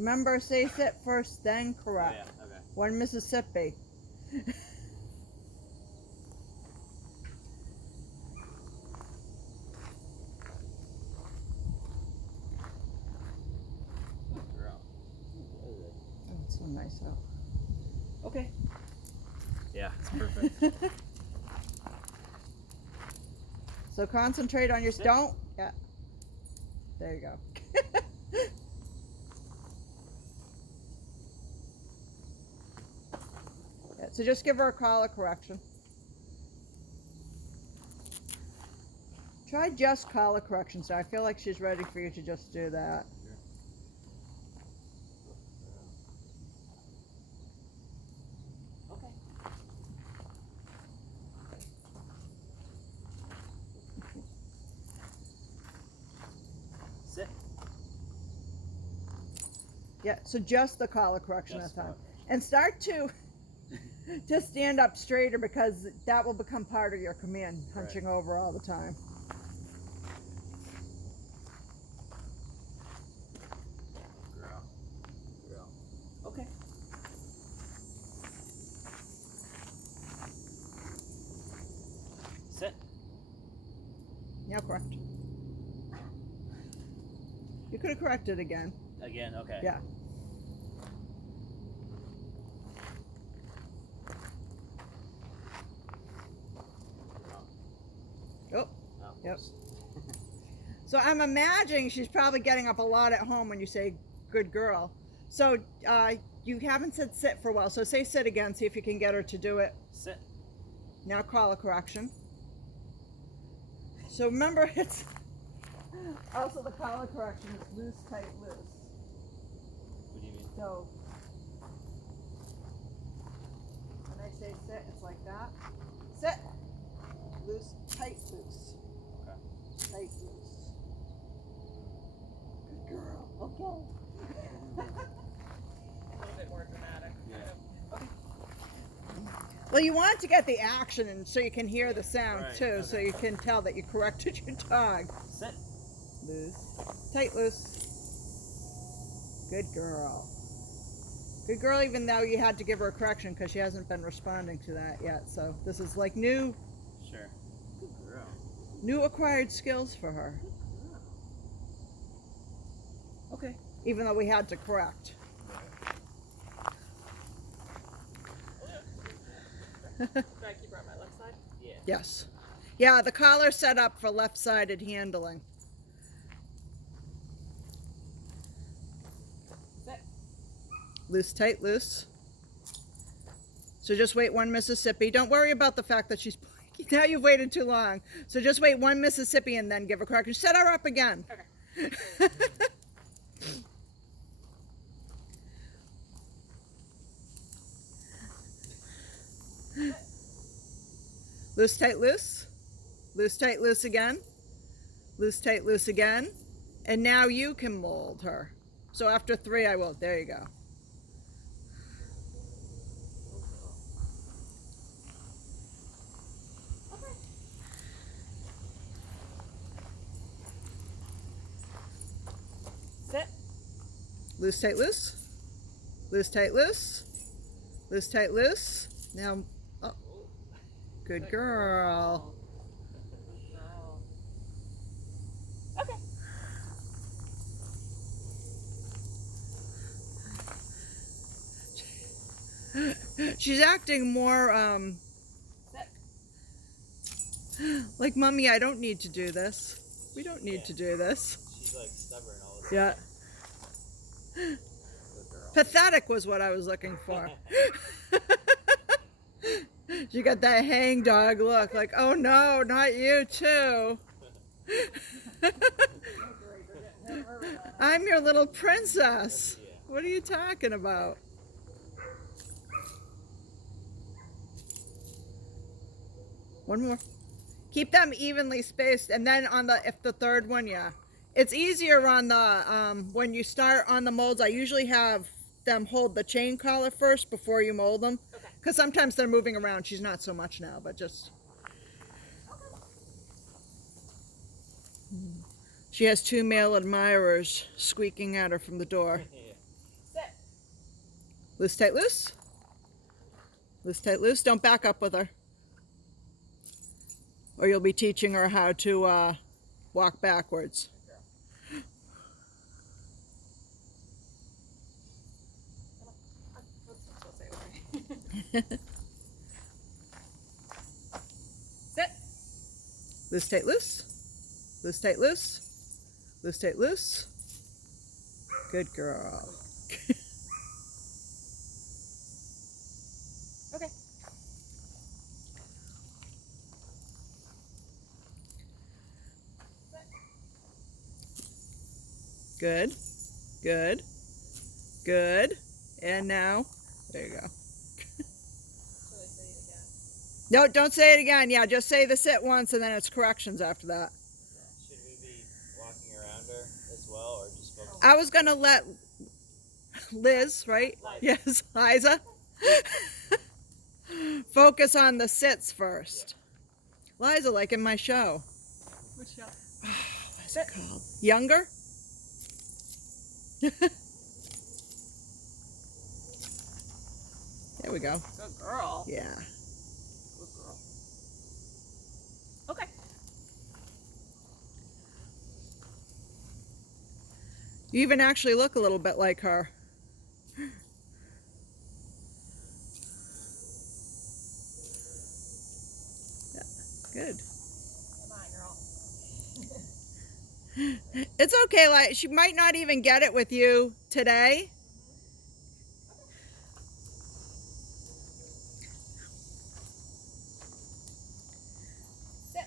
Remember, say sit first, then correct. Oh, yeah. Okay. One Mississippi. Girl. Oh, it's so nice out. Okay. Yeah, it's perfect. So concentrate on your don't. Yeah. There you go. Yeah, so just give her a collar correction. Try just collar correction, so I feel like she's ready for you to just do that. Okay. Sit. Yeah, so just the collar correction Just that time. collar. And start to just stand up straighter, because that will become part of your command, hunching over all the time. Girl. Girl. Okay. Sit. Now correct. You could have corrected again. Again, okay. Yeah. Oh, Oh, yep. oops. So I'm imagining she's probably getting up a lot at home when you say good girl. So you haven't said sit for a while, so say sit again, see if you can get her to do it. Sit. Now call a correction. So remember, it's also the collar correction is loose, tight, loose. What do you mean? So when I say sit, it's like that. Sit. Loose, tight, loose. Okay. Tight, loose. Good girl. Okay. A little bit more dramatic. Yeah. Well, you want to get the action, and so you can hear the sound Right, too, so okay. you can tell that you corrected your dog. Sit. Loose, tight, loose. Good girl. Good girl, even though you had to give her a correction because she hasn't been responding to that yet. So this is like new Sure. Good girl. new acquired skills for her. Okay. Even though we had to correct. Do I keep her on my left side? Yeah. Yes. Yeah, the collar set up for left-sided handling. Sit. Loose, tight, loose. So just wait one Mississippi. Don't worry about the fact that she's blinking. Now you've waited too long. So just wait one Mississippi and then give her correction. Set her up again. Okay. Loose, tight, loose. Loose, tight, loose again. Loose, tight, loose again. And now you can mold her. So after 3, I will. There you go. Sit. Loose, tight, loose. Loose, tight, loose. Loose, tight, loose. Now, oh, good girl. Girl. Okay. She's acting more Sit. like, Mommy, I don't need to do this. We don't need to do this. She's like stubborn all the time. Yeah. Good girl. Pathetic was what I was looking for. You got that hang dog look, like, oh no, not you too. I'm your little princess. Yeah. What are you talking about? One more. Keep them evenly spaced, and then on the third one, yeah. It's easier on the, when you start on the molds, I usually have them hold the chain collar first before you mold them. Okay. Because sometimes they're moving around. She's not so much now, but just. She has 2 male admirers squeaking at her from the door. Yeah. Loose, tight, loose. Loose, tight, loose. Don't back up with her. Or you'll be teaching her how to walk backwards. Sit. Loose, tight, loose. Loose, tight, loose. Loose, tight, loose. Good girl. Okay. Good. Good. Good. And now, there you go. Should I say it again? No, don't say it again. Yeah, just say the sit once and then it's corrections after that. Should we be walking around her as well, or just focus? I was going to let Liz, right? Yes, Liza. Focus on the sits first. Liza, like in my show. Which show? What's it called? Younger? There we go. Good girl. Yeah. Good girl. Okay. You even actually look a little bit like her. Yeah, good. Come on, girl. It's okay, like she might not even get it with you today. Sit.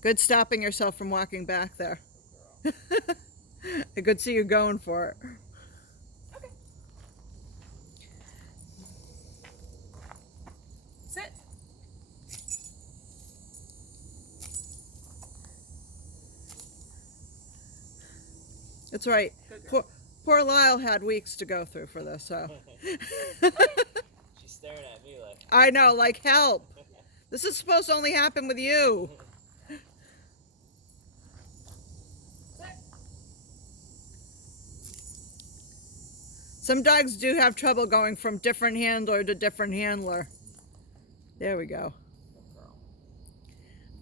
Good stopping yourself from walking back there. I could see you going for it. Okay. Sit. It's right. Good girl. Poor Lyle had weeks to go through for this, so. She's staring at me like. I know, like help. This is supposed to only happen with you. Sit. Some dogs do have trouble going from different handler to different handler. There we go. Good girl.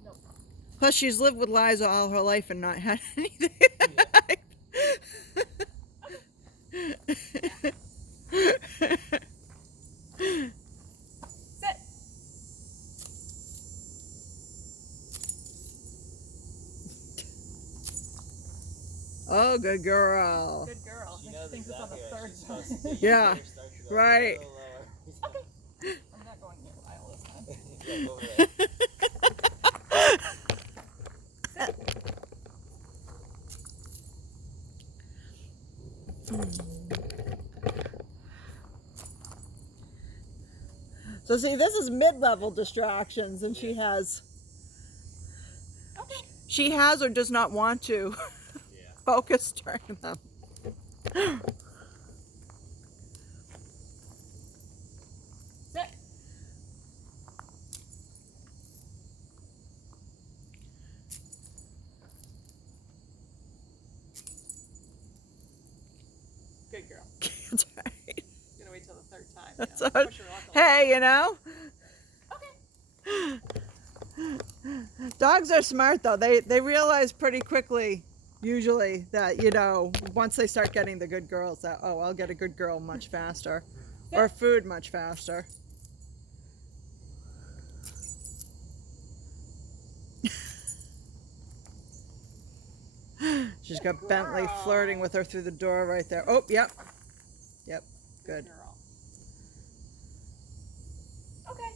No problem. Plus, she's lived with Liza all her life and not had anything. Sit. Oh, good girl. Good girl. She She knows thinks exactly it's on what the she's third supposed to time. do. Yeah, You start to go right. a little lower. I'm not going near Lyle this time. Yeah, go over there. So see, this is mid-level distractions, and Okay. she has or does not want to Yeah. focus during them. Sit. Good girl. That's right. Gonna wait till the third time. That's you know? all- Push her off the Hey, you know, Okay. dogs are smart though. They realize pretty quickly, usually, that, you know, once they start getting the good girls, that, oh, I'll get a good girl much faster, or food much faster. She's got Bentley flirting with her through the door right there. Oh, yep. Yep, good. Girl. Okay.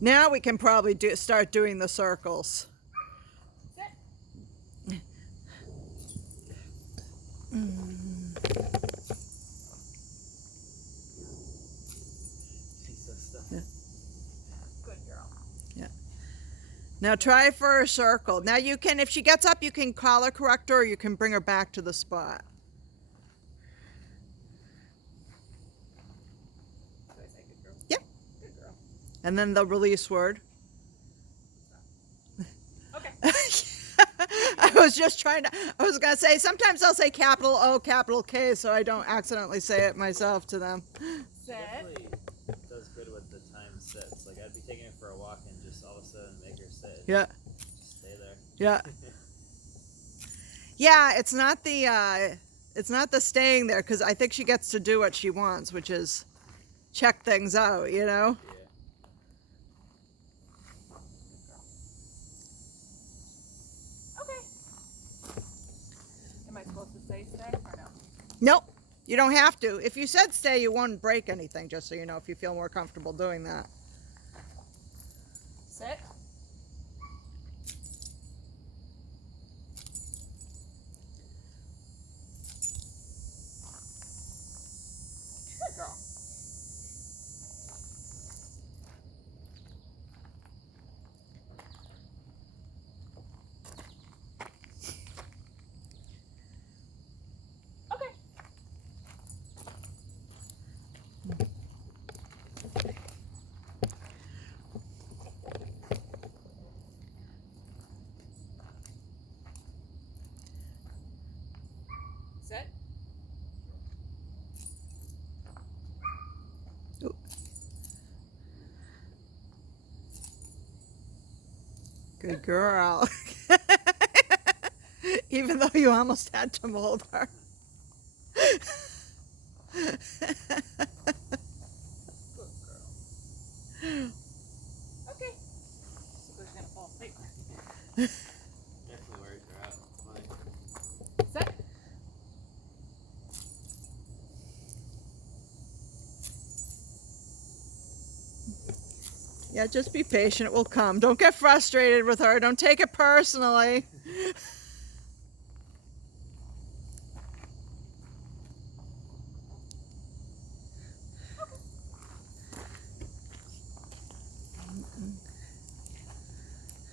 Now we can probably start doing the circles. Sit. She's so stuck. Good girl. Now try for a circle. Now you can, if she gets up, you can collar correct her, or you can bring her back to the spot. Did I say good girl? Yep. Good girl. And then the release word. Okay. I was just trying to, I was going to say, sometimes I'll say capital O, capital K, so I don't accidentally say it myself to them. Sit. Definitely does good with the time sits. Like I'd be taking her for a walk and just all of a sudden make her sit. Yeah. Just stay there. Yeah. Yeah, it's not the staying there, because I think she gets to do what she wants, which is check things out, you know? Yeah. Okay. Am I supposed to say stay or no? Nope. You don't have to. If you said stay, you won't break anything, just so you know, if you feel more comfortable doing that. Sit. Good girl. Okay. Sit. Ooh. Good girl. Even though you almost had to mold her. Good girl. Okay. So she's gonna fall asleep. Definitely worries her out. It's fine. Sit. Yeah, just be patient. It will come. Don't get frustrated with her. Don't take it personally. I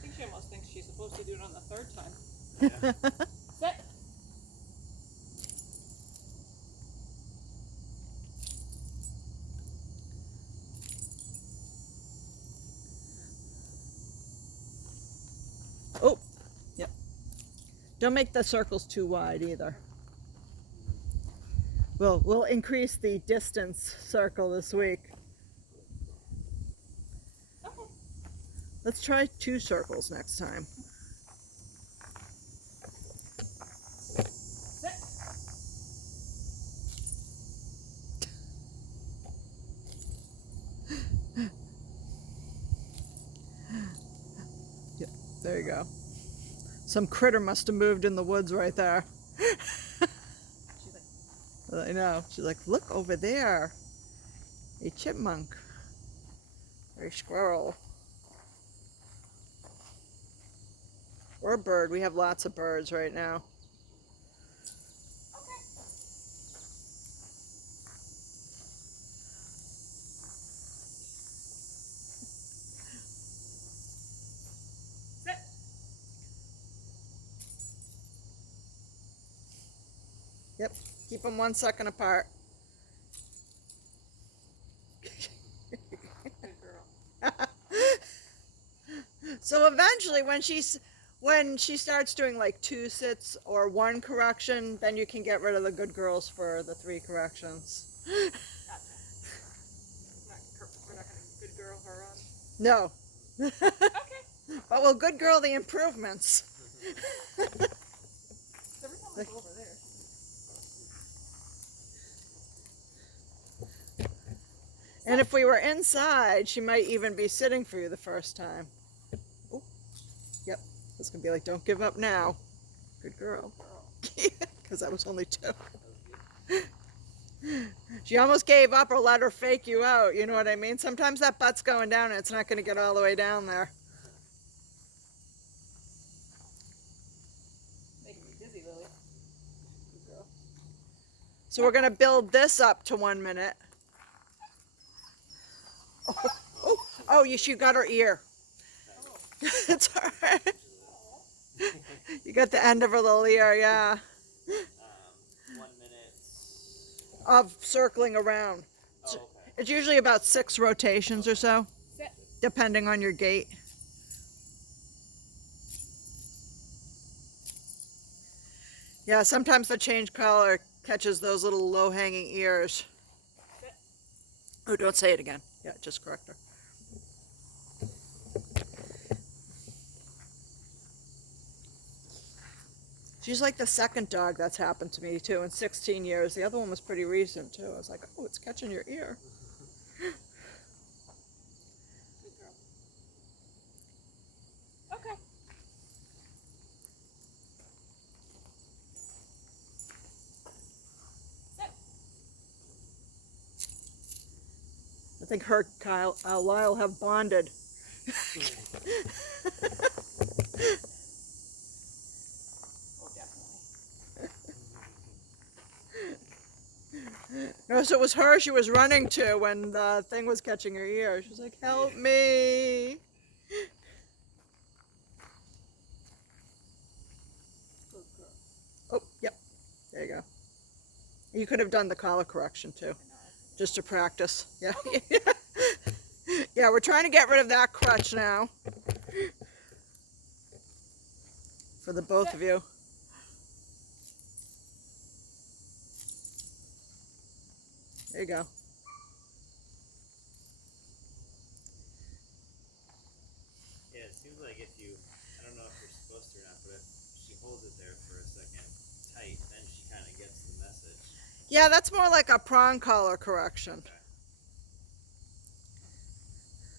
think she almost thinks she's supposed to do it on the third time. Yeah. Sit. Oh, yep. Don't make the circles too wide either. We'll increase the distance circle this week. Okay. Let's try 2 circles next time. Sit. Yep, there you go. Some critter must have moved in the woods right there. She's like, I know. She's like, look over there. A chipmunk. Or a squirrel. Or a bird. We have lots of birds right now. okay. Sit. Yep. Keep them 1 second apart. Good girl. So eventually, when she starts doing like 2 sits or 1 correction, then you can get rid of the good girls for the 3 corrections. Gotcha. We're not gonna good girl her on. No. Okay. But we'll good girl the improvements. Every time I go over there. And if we were inside, she might even be sitting for you the first time. Oh, yep. It's gonna be like, don't give up now. Good girl. Because that was only 2. She almost gave up or let her fake you out. You know what I mean? Sometimes that butt's going down and it's not going to get all the way down there. Making me dizzy, Lily. Good girl. So we're going to build this up to 1 minute. Oh, she got her ear. It's all right. You got the end of her little ear, yeah. 1 minute. Of circling around. Oh, okay. It's usually about 6 rotations or so. Sit. depending on your gait. Yeah, sometimes the change collar catches those little low-hanging ears. Oh, don't say it again. Yeah, just correct her. She's like the second dog that's happened to me too in 16 years. The other one was pretty recent too. I was like, oh, it's catching your ear. Good girl. Okay. Sit. I think her Lyle have bonded. Oh, definitely. Notice it was her she was running to when the thing was catching her ear. She was like, help me. Good girl. Oh, yep. There you go. You could have done the collar correction too, just to practice. Yeah. Yeah, we're trying to get rid of that crutch now. For the both of you. There you go. Yeah, it seems like if you, I don't know if you're supposed to or not, but if she holds it there for a second tight, then she kind of gets the message. Yeah, that's more like a prong collar correction. Okay.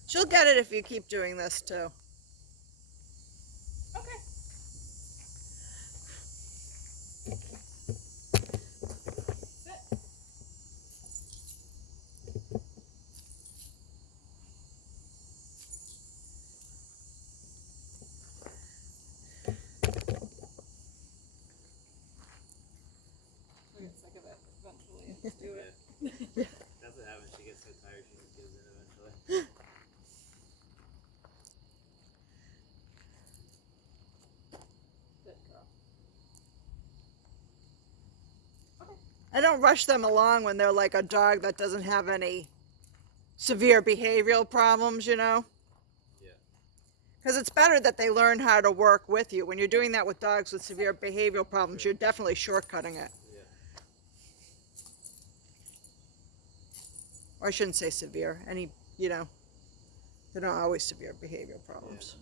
She'll get it if you keep doing this too. Okay. Sit. She'll get sick of it eventually and just do it. That's what happens. She gets so tired she just gives in eventually. Good girl. I don't rush them along when they're like a dog that doesn't have any severe behavioral problems, you know? Yeah. Because it's better that they learn how to work with you. When you're doing that with dogs with severe behavioral problems, you're definitely shortcutting it. Yeah. Or I shouldn't say severe. Any, you know, they're not always severe behavioral problems.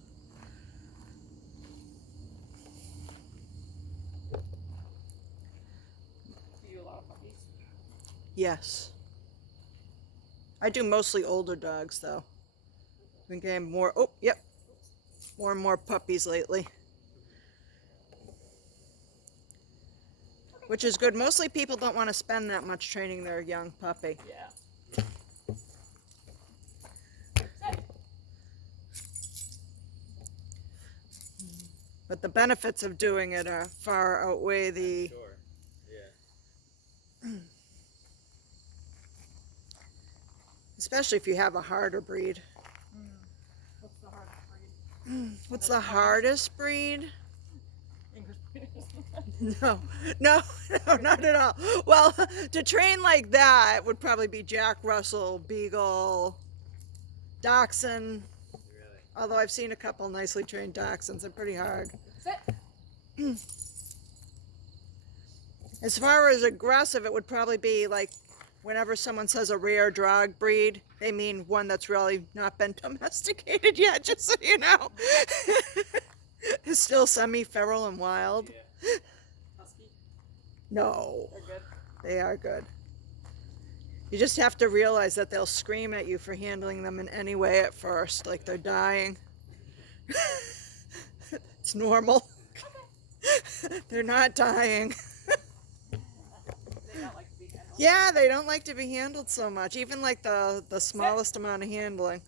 Do you a lot of puppies? Yes. I do mostly older dogs, though. Been getting more, oh, yep. More and more puppies lately. Which is good. Mostly people don't want to spend that much training their young puppy. Yeah. But the benefits of doing it are far outweigh the... Sure. Yeah. Especially if you have a harder breed. What's the hardest breed? What's the hardest breed? English breed. No, no, no, not at all. Well, to train like that would probably be Jack Russell, Beagle, Dachshund. Really. Although I've seen a couple nicely trained Dachshunds, they're pretty hard. Sit. As far as aggressive, it would probably be like whenever someone says a rare dog breed, they mean one that's really not been domesticated yet, just so you know. It's still semi-feral and wild. Yeah. Husky. No, They're good. they are good. You just have to realize that they'll scream at you for handling them in any way at first, like they're dying. It's normal. They're not dying. They don't like to be handled. Yeah, they don't like to be handled so much, even like the smallest amount of handling.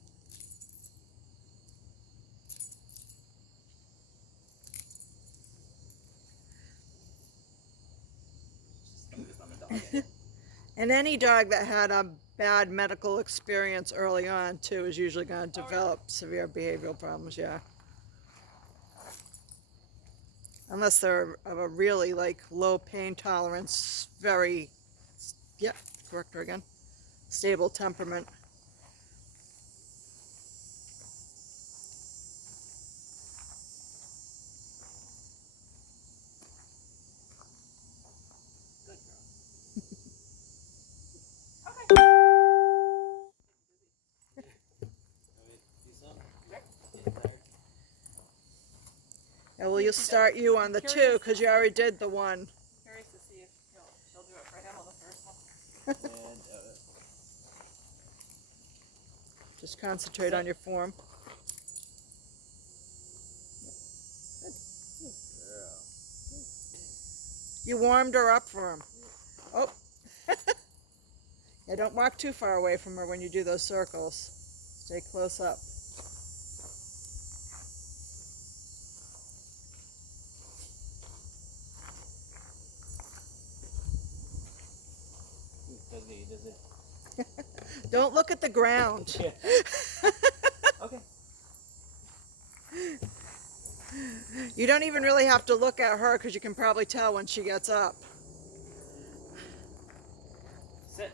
Sneeze on the dog. And any dog that had a bad medical experience early on, too, is usually going to develop severe behavioral problems, yeah. Unless they're of a really, like, low pain tolerance, very, yeah, correct her again, stable temperament. Yeah, well, you'll start you on the two because you already did the one. Curious to see if she'll do it for him on the first one. And Just concentrate on your form. girl. You warmed her up for him. Oh. Yeah, don't walk too far away from her when you do those circles. Stay close up. Does it? Don't look at the ground. Yeah. Okay. You don't even really have to look at her because you can probably tell when she gets up. Sit.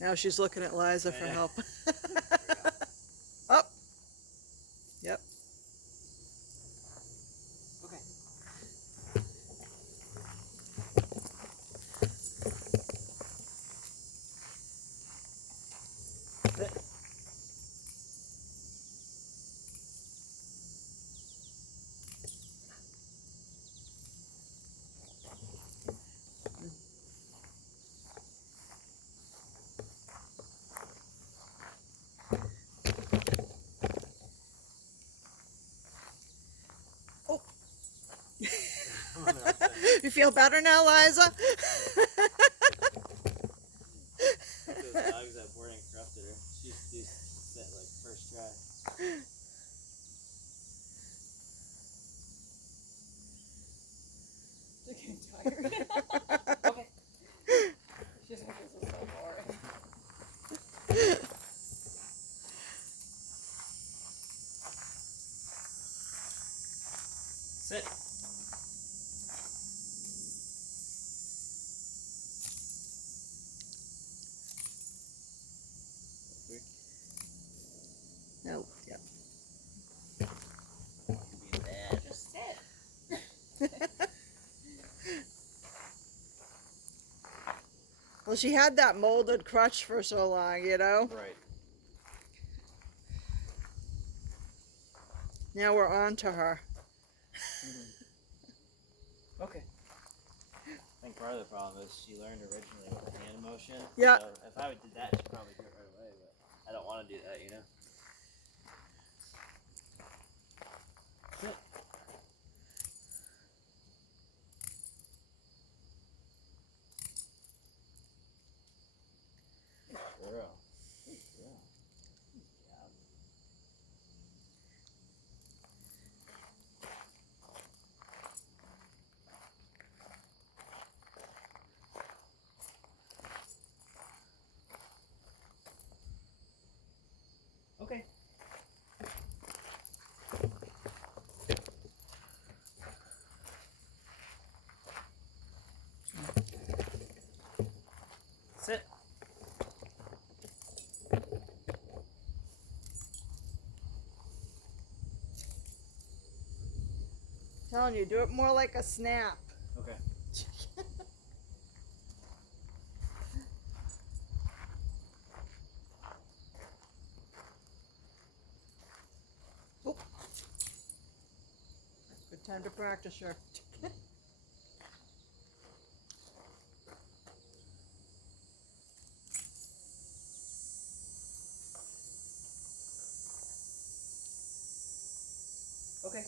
Now she's looking at Liza for Yeah. help. Up. Yep. Okay. Sit. Oh. Oh, no, sit. You feel better now, Liza? Like those dogs that boarding corrupted her. She used to sit like first try. She's getting tired. Okay. She's like, this is so boring. Sit. No. Yep. Just sit. Well, she had that molded crutch for so long, you know? Right. Now we're on to her. Okay. I think part of the problem is she learned originally with the hand motion. Yeah. So if I did that, she'd probably do it right away. But I don't want to do that, you know. Sit. Good girl. Good girl. Good job. Okay. Sit. Telling you, do it more like a snap. Okay. Oh. Good time to practice her. Okay.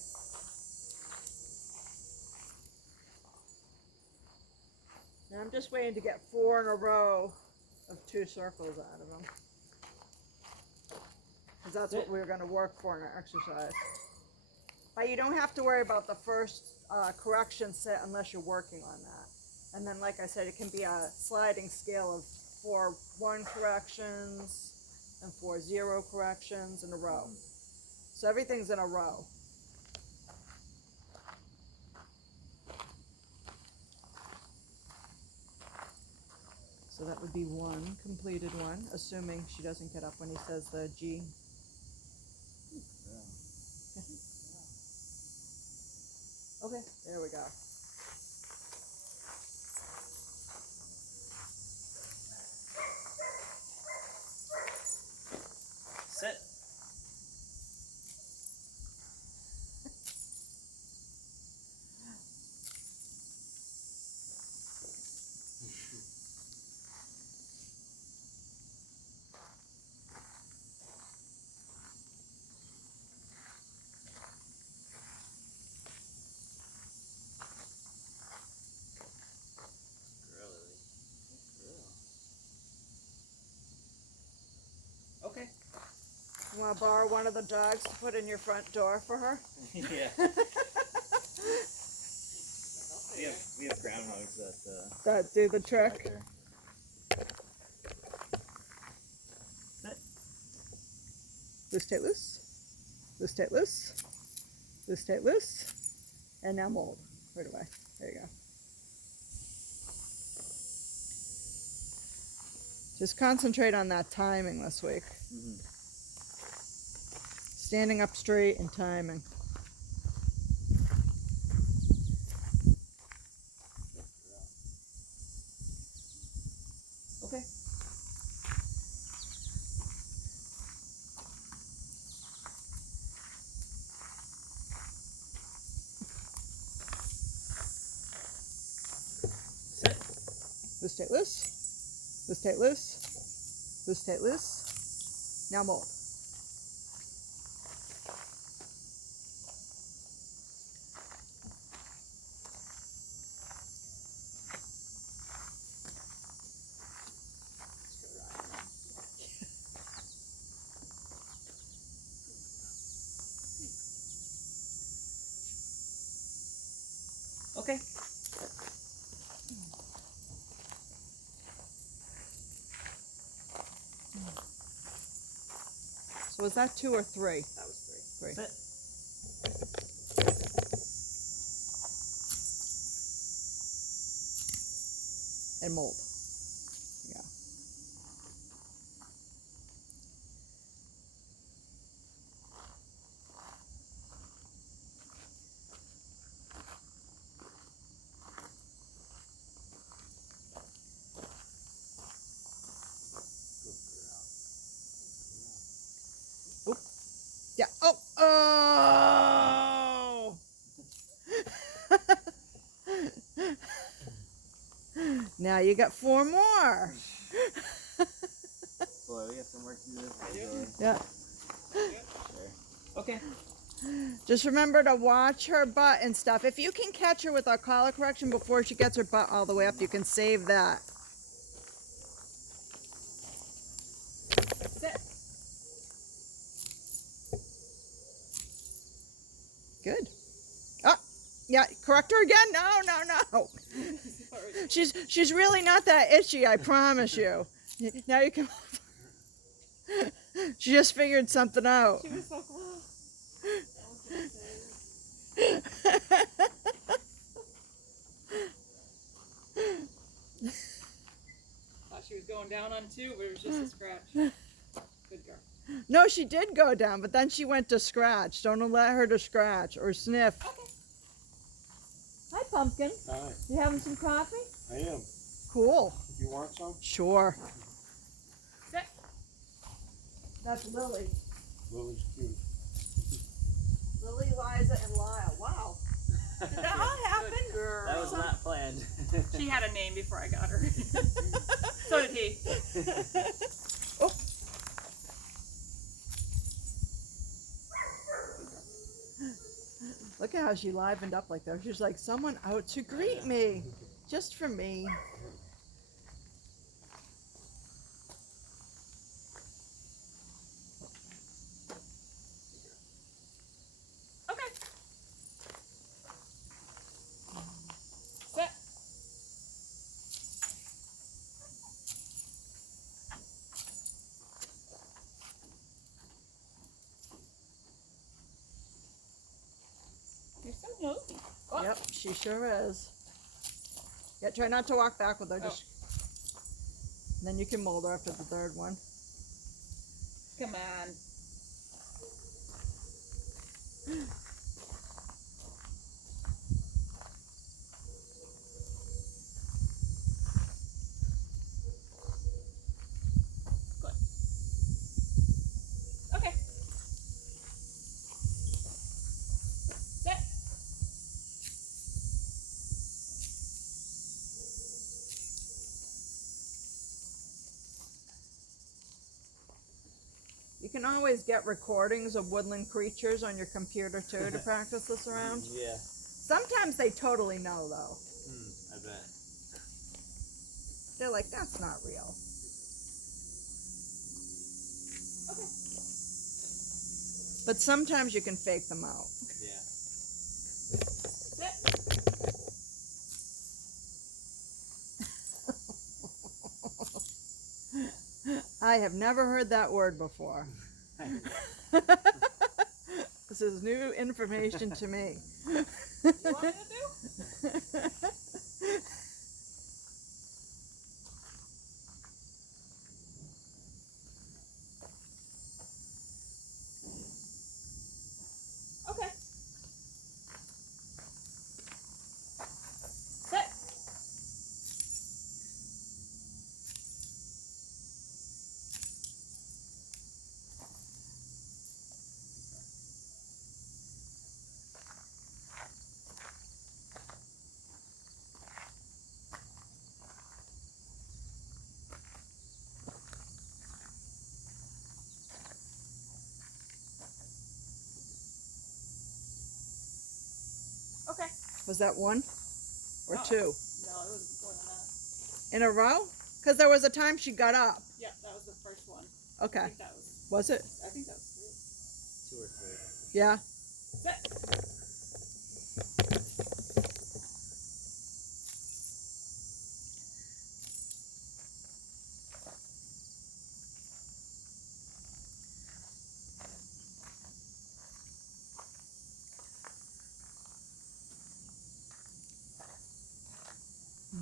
Now I'm just waiting to get 4 in a row of 2 circles out of them. Because that's what we're going to work for in our exercise. But you don't have to worry about the first correction set unless you're working on that. And then, like I said, it can be a sliding scale of 4 1 corrections and 4 0 corrections in a row. So everything's in a row. So that would be 1 completed one, assuming she doesn't get up when he says the G. Yeah. Okay, there we go. Sit. Really? Okay. You want to borrow one of the dogs to put in your front door for her? Yeah. We have groundhogs that That do the right trick. there. Sit. Loose, tight, loose. Loose, tight, loose. Loose, tight, loose. And now mold. Right away. There you go. Just concentrate on that timing this week. Mm-hmm. Standing up straight and timing. Okay. Sit. Loose, tight, loose. Loose, tight, loose. Loose, tight, loose. Now mold. Okay. So was that 2 or 3? That was 3. 3. Sit. And mold. Yeah. Yeah. Oh. Oh. Now you got 4 more. Boy, we have some work to do this day. Yeah. Sure. Okay. Just remember to watch her butt and stuff. If you can catch her with our collar correction before she gets her butt all the way up, you can save that. Sit. Good. Ah, yeah. Correct her again. No, no, no. She's really not that itchy. I promise you. Now you can. She just figured something out. She was so close. Thought she was going down on 2, but it was just a scratch. Good girl. No, she did go down, but then she went to scratch. Don't let her to scratch or sniff. Okay. Hi, Pumpkin. Hi, You having some coffee? I am. Cool. You want some? Sure. Sit. That's Lily. Lily's cute. Lily, Liza, and Lyle. Wow. Did that all happen? Good girl. That was not planned. She had a name before I got her. So did he. Oh. Look at how she livened up like that. She's like, someone out to greet me. Just for me. Okay. Sit. You're so nosy. Oh. Yep, she sure is. Yeah, try not to walk back with her. Just. Then you can mold her after the 3rd one. Come on. can always get recordings of woodland creatures on your computer too to practice this around. Yeah. Sometimes they totally know though. I bet. They're like, that's not real. Okay. But sometimes you can fake them out. Yeah. Sit. I have never heard that word before. This is new information to me. You want me to do? Okay. Sit. Okay. Was that one or No. two No, it was more than that. in a row? Because there was a time she got up. Yeah, that was the first one. I Okay. think that was. Was it? I think that was 2 or 3. Yeah. 3. Sit.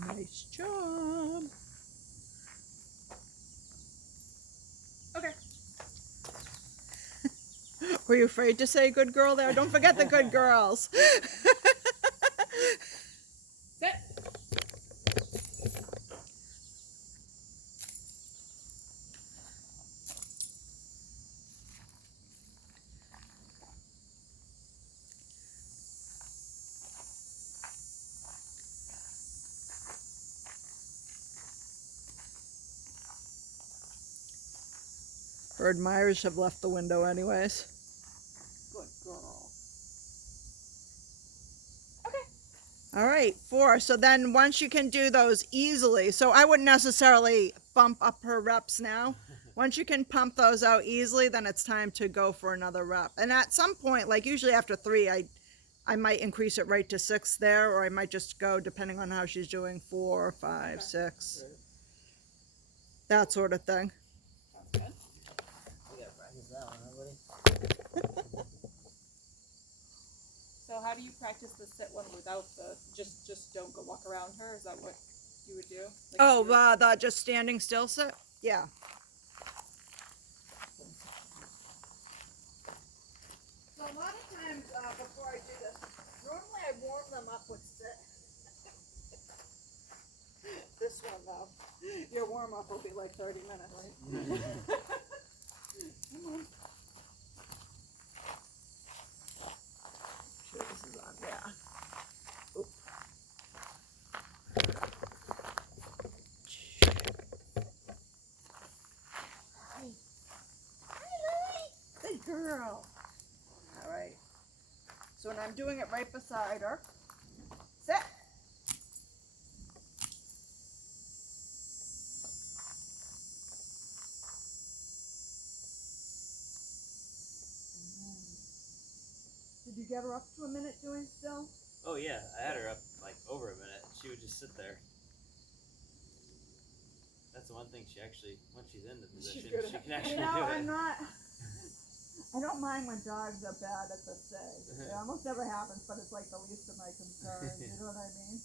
Nice job. Okay. Were you afraid to say good girl there? Don't forget the good girls. Sit. Her admirers have left the window anyways. Good girl. All right, 4. So then once you can do those easily, so I wouldn't necessarily bump up her reps now. Once you can pump those out easily, then it's time to go for another rep. And at some point, like usually after 3, I might increase it right to 6 there, or I might just go, depending on how she's doing, 4, 5, 6. That sort of thing. Sounds good. We gotta practice that one, huh, buddy? So how do you practice the sit one without the just don't go walk around her? Is that what you would do? Like Oh, if you- the just standing still sit? Yeah. So a lot of times before I do this, normally I warm them up with sit. This one though, your warm up will be like 30 minutes. Come on. Sure this is on, yeah. Oop. Good girl. All right. So when I'm doing it right beside her, sit. Did you get her up to a minute doing still? Oh yeah, I had her up like over a minute. She would just sit there. That's the one thing she actually, once she's in the position, good she at can it. actually You know, do it. I'm not. I don't mind when dogs are bad at the sit. It almost never happens, but it's like the least of my concerns. You know what I mean?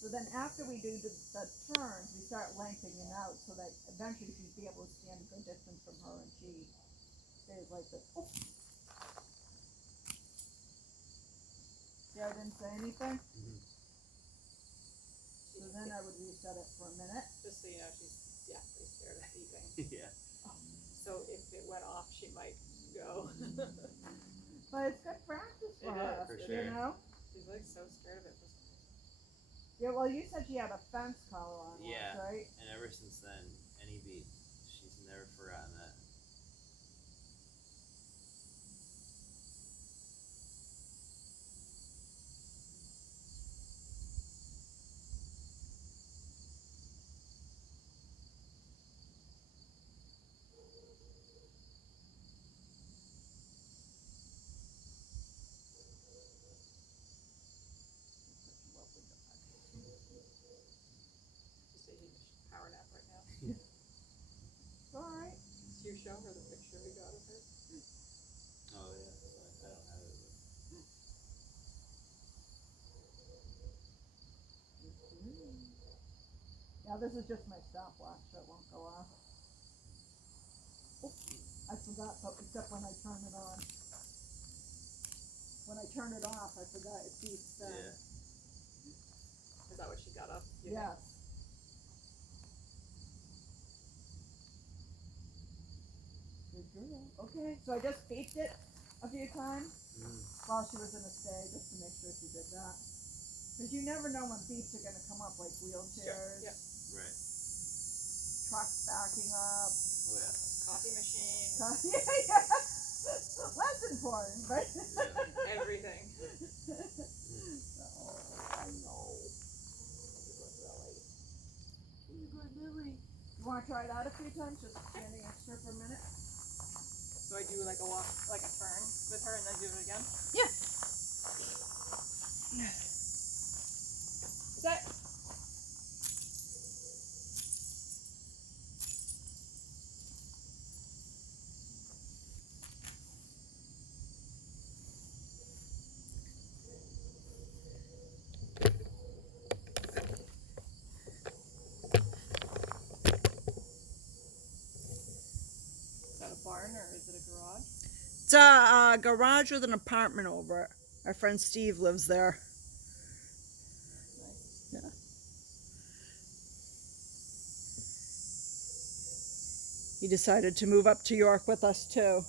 So then after we do the turns, we start lengthening out so that eventually she'd be able to stand a good distance from her and she stays like this. Oh. See, I didn't say anything? She's and then I would reset it for a minute. Just so you know, she's deathly scared of beeping. Yeah. So if it went off, she might go. But it's good practice for It her, is, for you sure. know? She's like so scared of it for some reason. Yeah, well, you said she had a fence collar on, once, Yeah. right? And ever since then, any beat, she's never forgotten that. She's taking a power nap right now. It's alright. Did you show her the picture we got of her? Oh yeah. I don't have it. But... Yeah, this is just my stopwatch that won't go off. Oh, I forgot, so except when I turn it on. When I turn it off, I forgot it beeps then. Yeah. Is that what she got up? Yes. Good girl. Okay, so I just beeped it a few times while she was in a stay, just to make sure she did that. Because you never know when beeps are going to come up, like wheelchairs, Yep. Right. trucks backing up. Oh yeah. Coffee machine. Yeah. Less important, but Everything. So, I know. She's a good Lily. You want to try it out a few times, just standing extra for a minute? So I do like a walk, like a turn with her and then do it again? Yeah. Is that? Is that a barn or is it a garage? It's a garage with an apartment over it. Our friend Steve lives there. Nice. Yeah. He decided to move up to York with us too.